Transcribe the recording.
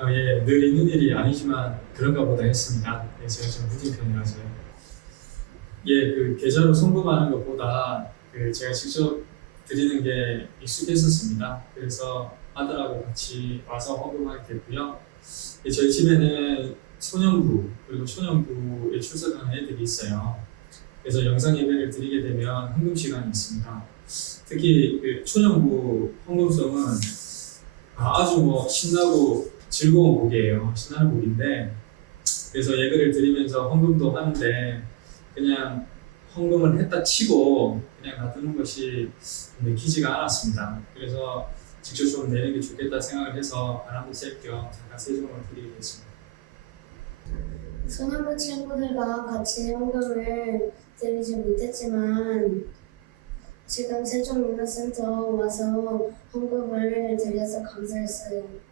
아, 예, 늘 있는 일이 아니지만 그런가 보다 했습니다. 예, 제가 좀 늦은 편이라서요. 예, 그 계좌로 송금하는 것보다 그 제가 직접 드리는 게 익숙했었습니다. 그래서 아들하고 같이 와서 헌금하게 됐고요. 예, 저희 집에는 소년부 그리고 초년부에 출석하는 애들이 있어요. 그래서 영상 예배를 드리게 되면 헌금 시간이 있습니다. 특히 그 초년부 헌금성은 아, 아주 뭐 신나고 즐거운 곡이에요. 신나는 곡인데 그래서 예배를 드리면서 헌금도 하는데 그냥 헌금을 했다 치고 그냥 놔두는 것이 내키지가 않았습니다. 그래서 직접 좀 내는 게 좋겠다 생각을 해서 바람도 쐴겸 잠깐 세종을 드리게 됐습니다. 소년부 친구들과 같이 헌금을 드리지 못했지만 지금 세종문화센터 와서 헌금을 드려서 감사했어요.